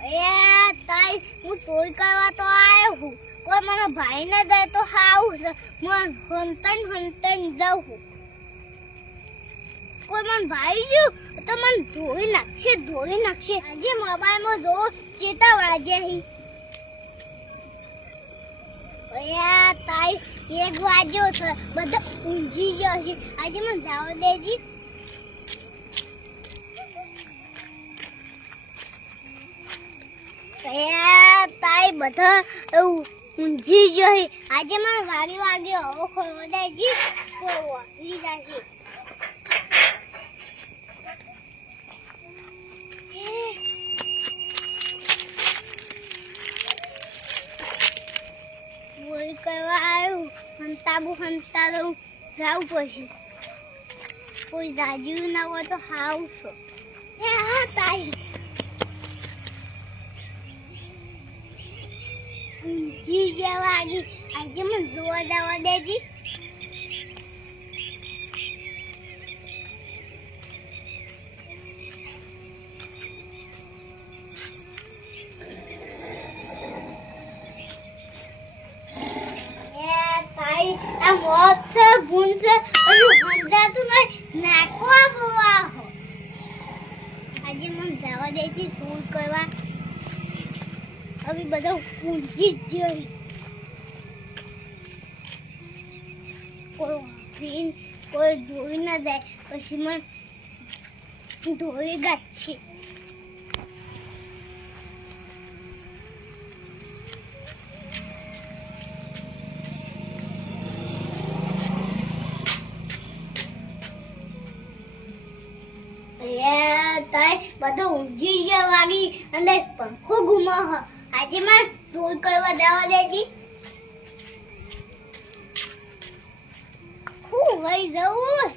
એ તાઈ હું ચોરી કરવા તો આવ્યો હું કોઈ મારા ભાઈ ને દે તો હાઉ છે હું હંતન જાઉં છું કોઈ મને ભાઈ જો તો મને ધોઈ નાખશે આજે મોબાઈલમાં જો ચેતા વાજે હી ઓયા તાઈ 1 વાગ્યો છે બધા ઊંઘી ગયો છે આજે મને જાવ દેજી તાઈ બધા ઊંઘી ગયો આજે મને વાગ્યો હવે ખોલો દેજી કોઈ વાગી જશે બોલ કરવા આવ્યું હંતા દઉં જાવું પડશે કોઈ જાજુ ના હોય તો હાવ છો હા તાઈ ઊંઘી જવા આગી આજે મને જોવા જવા દેજી આ મોત છે ભૂન છે હજુ સમજાતું નહીં નાખવા બોવા હો આજે મને જવા દેતી શું કરવા હવે બધા ઊંઘી જ ગયો કોઈ જોઈ ના જાય પછી મને ધોઈ ગાંઠશે બધું ઊંઘી ગયા વાગી અને પંખો ઘુમો આજે મારે ચોરી કરવા જવા દેજી હું વહી જવું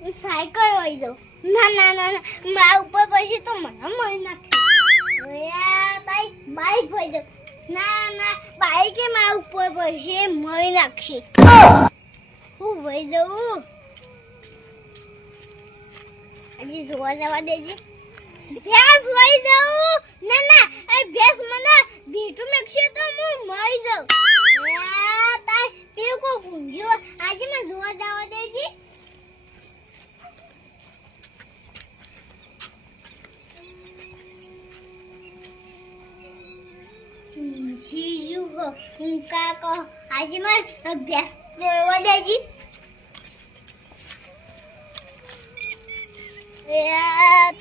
હું સાયકલ વહી જાઉં ના મારા ઉપર પછી તો મને મળી નાખે બાઈક વહી જાઉં ના બાઈકે મારા ઉપર પછી મળી નાખશે હું વહી જવું આજે જોવા જવા દેજે ભેંસ વહી જાઉં ના એ ભેંસ મને ભીટું મેકશે તો હું મરી જાઉં તાર કેવું કો પૂંજ્યો આજે મને જોવા જવા દેજે જીજુ હું કાકો આજે મને ભેંસ જોવા દેજે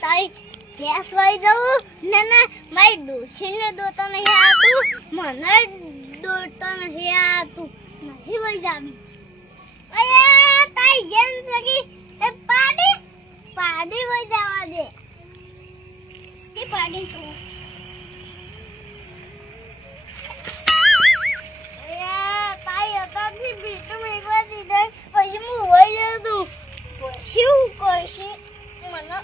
તાઈ ભેંસ વહી જાઉં ના મારી ડોશીને દોતો નહીં આવતું મને દોડતો નહીં આવતું નથી વહી જાવી તાઈ જેમ સગી એ પાડી વહી જવા દે કે પાડી છું તાઈ અત્યારથી બીટું મેળવા દીધા પછી હું વહી જતું શું કરશે મને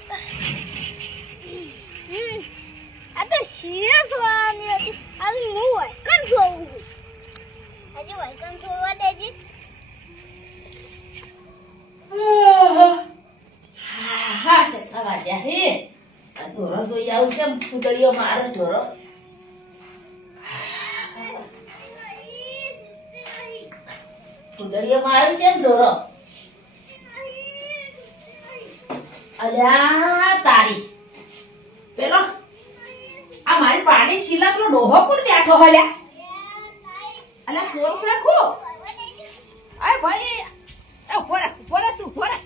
આ તો સિરિયસ વાળાની હતી આજે હું વાયકન જોઉં છું આજે વાયકન જોવા દેજી હા કેટલા વાગ્યા હે આ ઢોરો જોઈ આવું છે ફૂદડીઓ મારે ઢોરો ફૂદડીઓ મારે છે ઢોરો અલ્યા તારી પેલો આ મારી પાણી શીલાકનો ડોહો પણ બેઠો હલ્યા અલ્યા ચોર રાખો અરે ભાઈ એ ફોરા તું ફોરા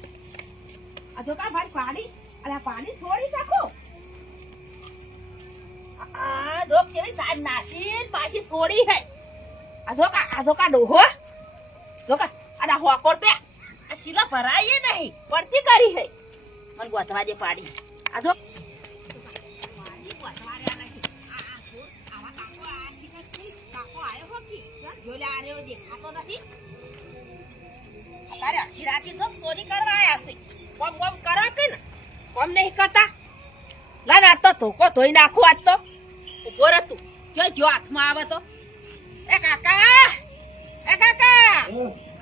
આ જો કા મારી પાણી અલ્યા પાણી છોડી નાખો આ દો કેવી સાજ નાસી પાછી છોડી હે આ જો કા ડોહો જો કા આ હોકોર પે આ શીલા ભરાય નહીં પડતી કરી હે મને ગોતવા દે પાડી આ જો પાડી ગોતવા દે નહીં આ જો આવા કાકો આ છે કાકો આયો હો કી જોલે આર્યો દેખાતો નથી અરે આખી રાતે તો ચોરી કરવા આયા છે કોમ કરો કે ને કોમ નહીં કરતા લા ના તો ધોકો ધોઈ નાખું આજ તો ઉભો રહે તું જો હાથમાં આવે તો એ કાકા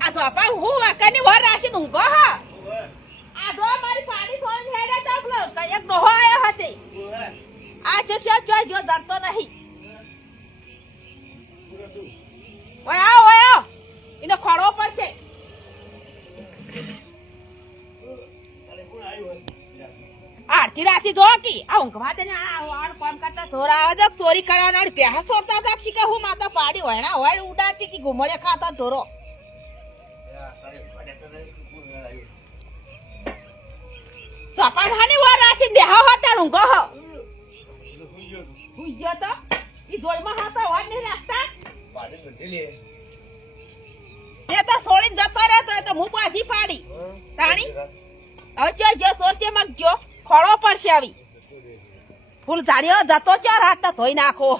આ સોપા હું વાકની વર રાશી ઊંઘો હા આ દો મારી પાણી થોડી હેડે તબલો એક ડોહો આયો હતી આ જે ક્યાં જોઈ જો ડરતો નહીં ઓય આવો એને ખોડવો પડશે આરતી રાતી જો કી આ ઊંઘવા દે ને આ કામ કરતા ચોરા આવે તો ચોરી કરવાના પ્યાસ સોતા હતા શીખે હું માતા પાડી હોય ના હોય ઉડાતી કે ઘુમડે ખાતા ઢોરો ચપાટ હાની વાર રાશી બેહા હતા ઊંઘો હો હુઈ તો ઈ જોઈમાં હતા હોય નહીં રાખતા એ તો સોળીને જતો રહેતો તો હું પાછી પાડી તાણી હવે જો સોચે માં ગયો ખોળો પડશે આવી ફૂલ ઝાડીઓ જતો ચાર હાથ તો ધોઈ નાખો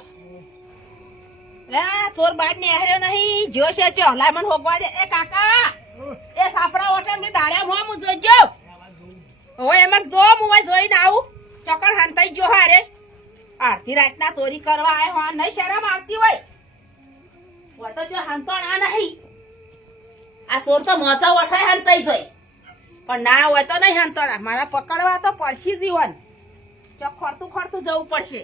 લે ચોર બાદ ને હેર્યો નહીં જોશે ચો લાય મન હોગવા દે એ કાકા એ સાપરા ઓટે મે ડાળ્યા હું જોજો ઓય એમાં જો હું જોઈને આવું ચોકડ હંતાઈ જો હારે આરતી રાતના ચોરી કરવા આય હો નહીં શરમ આવતી હોય વટો જો હંતોણ આ નહીં આ ચોર તો મોચા વઠાય હંતાઈ જોઈ પણ ના હોય તો નહીં હંતોણા મારા પકડવા તો પડશે જીવન જો ખોરતું જવું પડશે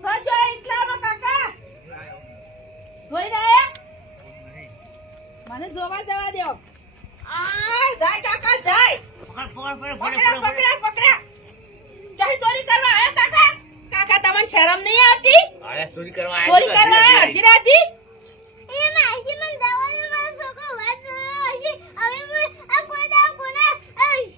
સજો એટલામાં કાકા જોઈ રહ્યા મને જોવા જવા દો આ જાય કાકા જાય પકડ્યા ક્યાં ચોરી કરવા આયા કાકા કાકા તમને શરમ નહીં આવતી ચોરી કરવા આયા અડધી રાતી એ માસી મને દવાનો મારો છોકરો વાત હશે હવે હું આ કોઈ દાવ કોના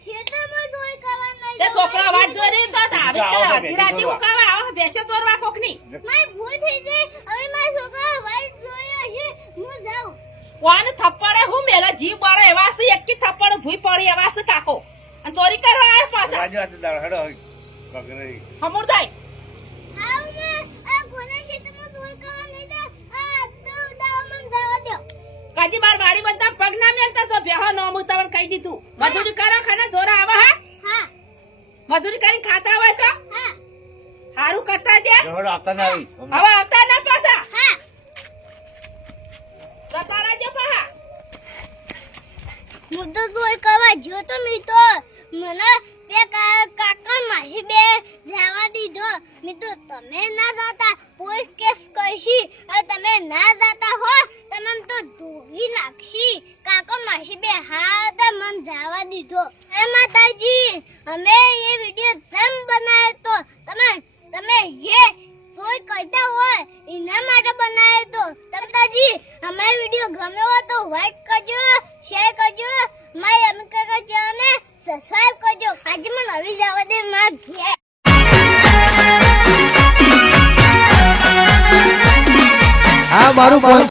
ખેતરમાં જોઈ કરવા નહીં તે છોકરા વાત જોઈ રહી તો આવી તો અડધી રાતી ઉકાવા આવો બેસે ચોરવા કોકની મારી ભૂલ થઈ ગઈ હવે મારો છોકરો વાત જોઈ હશે હું જાઉં કોણ થપ્પડે હું મેલા જીવ બાળો એવા છે એક કી થપ્પડ ભૂઈ પડી એવા છે કાકો અને ચોરી કરવા આયા પાછા રાજુ આ તો દાળ હેડો પકડી હમુરદાઈ હાઉ મે આ કોના ખેતરમાં જોઈ કરવા નહીં દે આ તો દાવ મને જવા દો કાજી બાર વાડી બધા પગ ના મેલતા તો બેહો નોમું તમને કહી દીધું મજૂરી કરો ખાના જોરા આવા હા મજૂરી કરીને ખાતા હોય છો હા હારું કરતા દે હેડો આવતા ના આવી હવે આવતા ના પાછા હા જતા રહેજો પાહા હું તો જોઈ કરવા જો તો મી તો મને બે કાકા માસી બે જવા દીધો મી તો તમે ના જાતા પોલીસ કેસ કરશી અને તમે ના જાતા હો તમે તો ધોઈ નાખશી કાકા માસી બે હા તો મન જવા દીધો એ માતાજી અમે એ વિડિયો જેમ બનાવ્યો તો તમે જે કોઈ કહેતા હોય એના માટે બનાવ્યો તો માતાજી અમારો વિડિયો ગમ્યો હોય તો લાઈક કરજો શેર કરજો માય એમ કરજો અને સબસ્ક્રાઇબ કરજો આજે મને આવી જવા દે માં ઘેર આ મારું